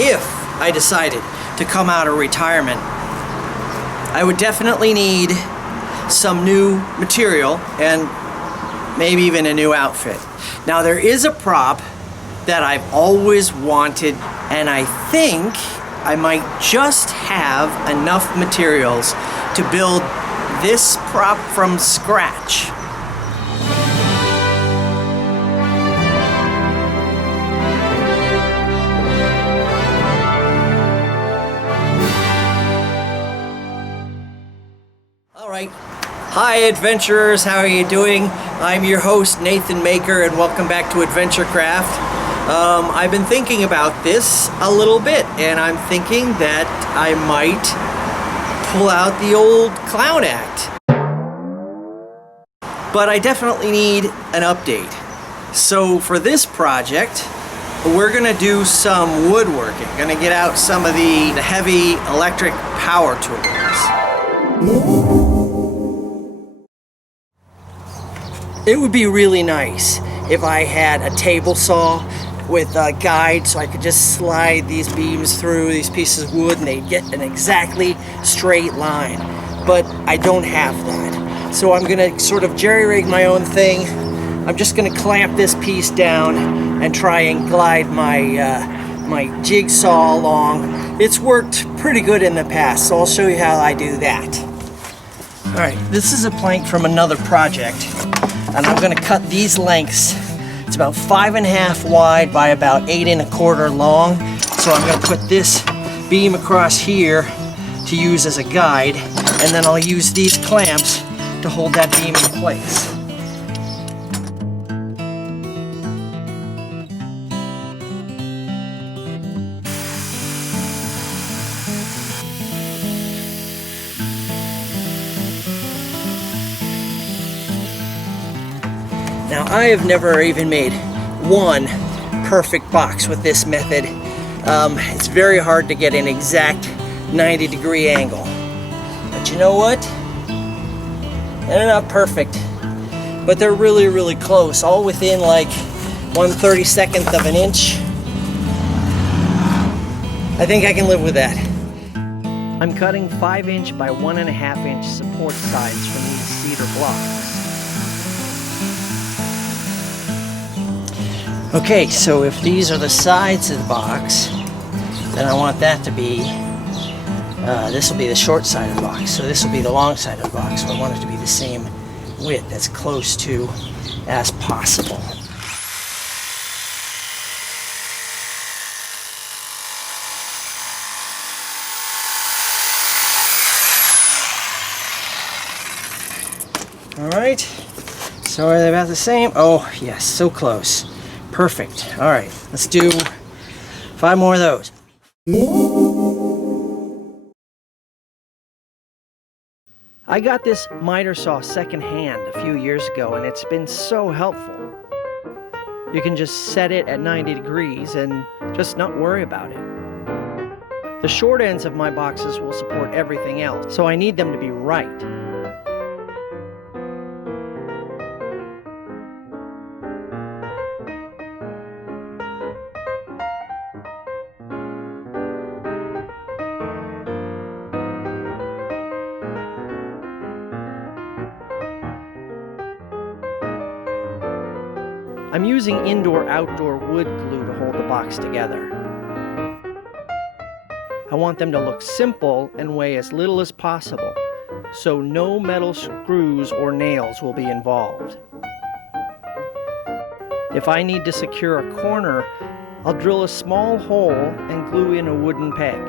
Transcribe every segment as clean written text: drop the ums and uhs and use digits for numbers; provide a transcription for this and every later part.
if I decided to come out of retirement, I would definitely need some new material and maybe even a new outfit. Now there is a prop that I've always wanted, and I think I might just have enough materials to build this prop from scratch. Hi adventurers, how are you doing? I'm your host Nathan Maker, and welcome back to Adventure Craft. I've been thinking about this a little bit, and I'm thinking that I might pull out the old clown act. But I definitely need an update. So for this project, we're gonna do some woodworking. Gonna get out some of the heavy electric power tools. It would be really nice if I had a table saw with a guide so I could just slide these beams through these pieces of wood and they'd get an exactly straight line. But I don't have that. So I'm gonna sort of jerry-rig my own thing. I'm just gonna clamp this piece down and try and glide my jigsaw along. It's worked pretty good in the past, so I'll show you how I do that. All right, this is a plank from another project. And I'm gonna cut these lengths. It's about 5.5 wide by about 8.25 long. So I'm gonna put this beam across here to use as a guide, and then I'll use these clamps to hold that beam in place. Now, I have never even made one perfect box with this method. It's very hard to get an exact 90-degree angle. But you know what? They're not perfect, but they're really, really close, all within like 1/32 of an inch. I think I can live with that. I'm cutting 5-inch by 1.5-inch support sides from these cedar blocks. Okay, so if these are the sides of the box, then I want that to be, this will be the short side of the box, so this will be the long side of the box, so I want it to be the same width, as close to as possible. All right, so are they about the same? Oh, yes, so close. Perfect. All right, let's do 5 more of those. I got this miter saw secondhand a few years ago, and it's been so helpful. You can just set it at 90 degrees and just not worry about it. The short ends of my boxes will support everything else, so I need them to be right. I'm using indoor-outdoor wood glue to hold the box together. I want them to look simple and weigh as little as possible, so no metal screws or nails will be involved. If I need to secure a corner, I'll drill a small hole and glue in a wooden peg.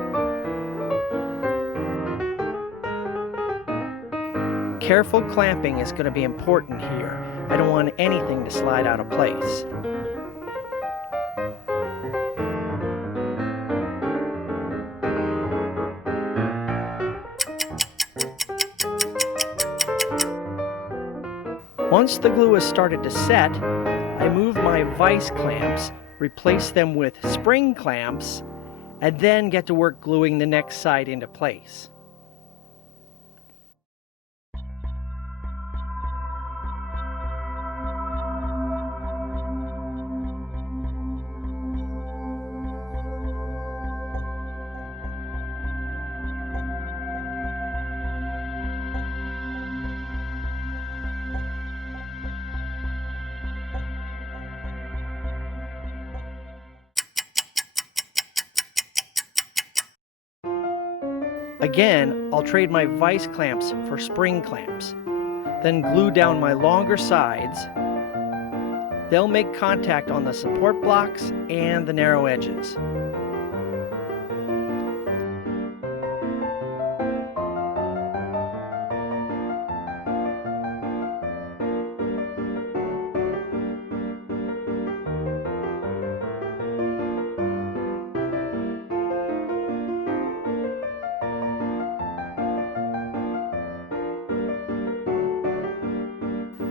Careful clamping is going to be important here. I don't want anything to slide out of place. Once the glue has started to set, I move my vise clamps, replace them with spring clamps, and then get to work gluing the next side into place. Again, I'll trade my vice clamps for spring clamps, then glue down my longer sides. They'll make contact on the support blocks and the narrow edges.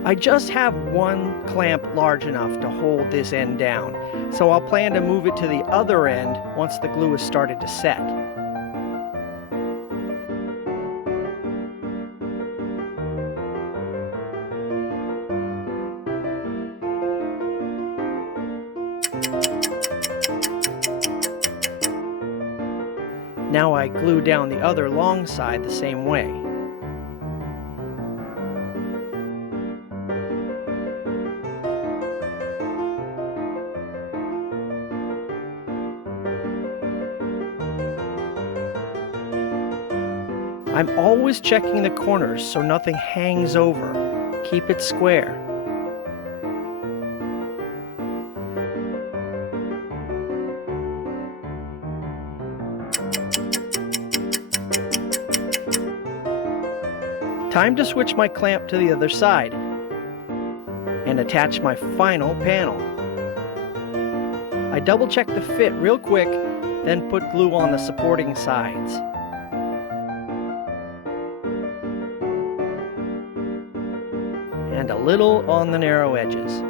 I just have one clamp large enough to hold this end down, so I'll plan to move it to the other end once the glue has started to set. Now I glue down the other long side the same way. I'm always checking the corners so nothing hangs over. Keep it square. Time to switch my clamp to the other side and attach my final panel. I double check the fit real quick, then put glue on the supporting sides. And a little on the narrow edges.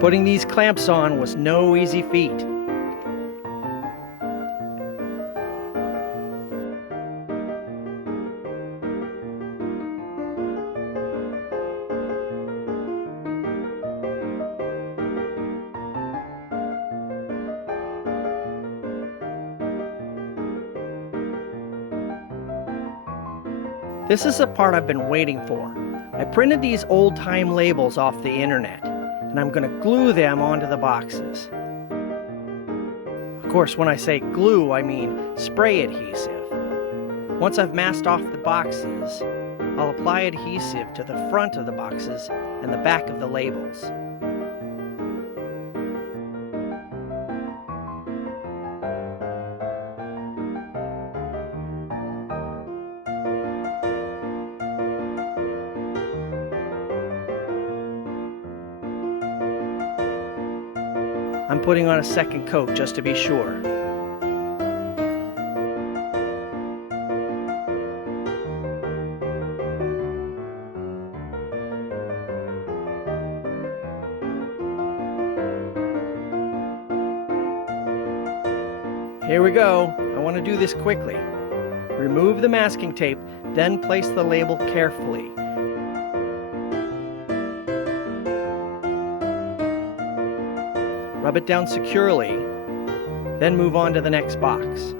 Putting these clamps on was no easy feat. This is the part I've been waiting for. I printed these old-time labels off the internet, and I'm going to glue them onto the boxes. Of course, when I say glue, I mean spray adhesive. Once I've masked off the boxes, I'll apply adhesive to the front of the boxes and the back of the labels. I'm putting on a second coat just to be sure. Here we go. I want to do this quickly. Remove the masking tape, then place the label carefully. Rub it down securely, then move on to the next box.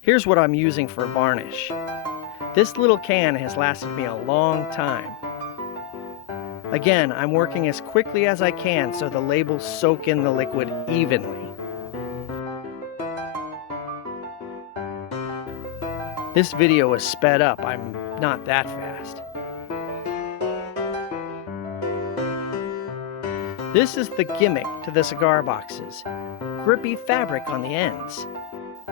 Here's what I'm using for varnish. This little can has lasted me a long time. Again, I'm working as quickly as I can so the labels soak in the liquid evenly. This video is sped up. I'm not that fast. This is the gimmick to the cigar boxes. Grippy fabric on the ends.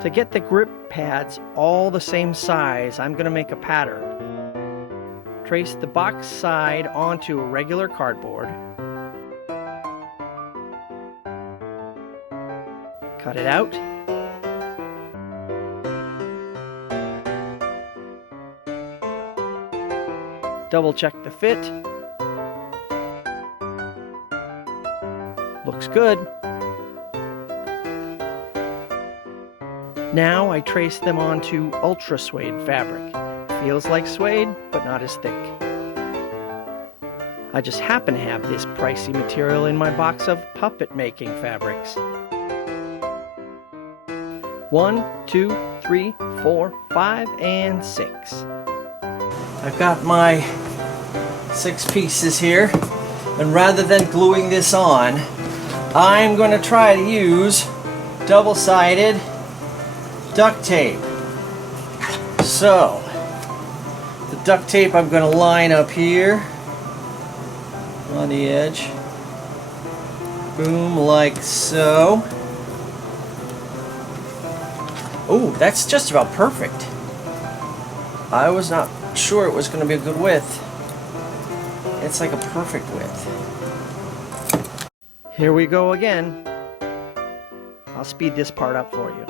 To get the grip pads all the same size, I'm going to make a pattern. Trace the box side onto a regular cardboard. Cut it out. Double check the fit. Looks good. Now I trace them onto ultra suede fabric, Feels like suede, but not as thick. I just happen to have this pricey material in my box of puppet making fabrics. 1, 2, 3, 4, 5, and 6. I've got my 6 pieces here, and rather than gluing this on, I'm going to try to use double-sided duct tape. So, the duct tape I'm going to line up here on the edge. Boom, like so. Oh, that's just about perfect. I was not sure it was going to be a good width. It's like a perfect width. Here we go again. I'll speed this part up for you.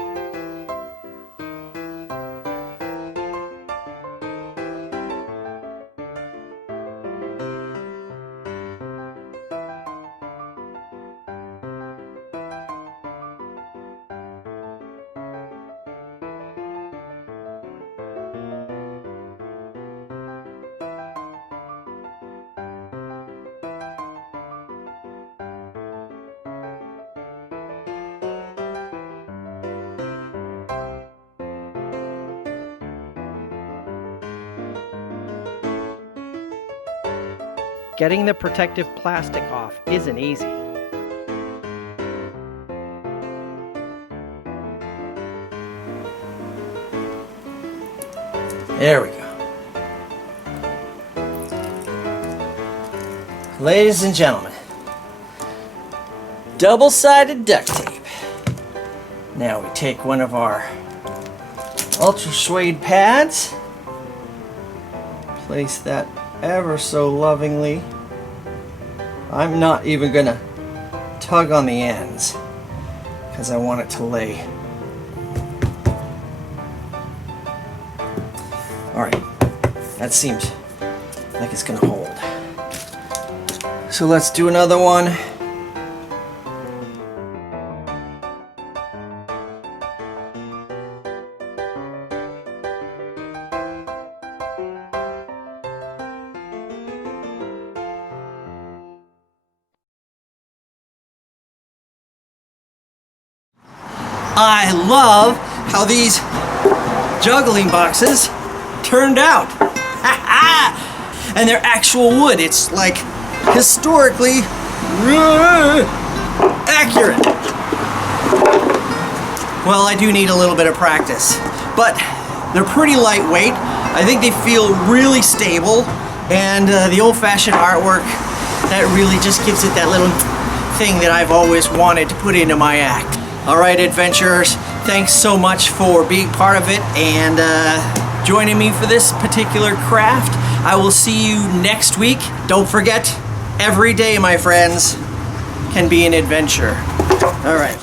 Getting the protective plastic off isn't easy. There we go. Ladies and gentlemen, double-sided duct tape. Now we take one of our ultra suede pads, place that ever so lovingly. I'm not even gonna tug on the ends because I want it to lay. Alright, that seems like it's gonna hold. So let's do another one. I love how these juggling boxes turned out. And they're actual wood. It's like historically accurate. Well, I do need a little bit of practice, but they're pretty lightweight. I think they feel really stable, and the old-fashioned artwork, that really just gives it that little thing that I've always wanted to put into my act. Alright, adventurers, thanks so much for being part of it and joining me for this particular craft. I will see you next week. Don't forget, every day, my friends, can be an adventure. Alright.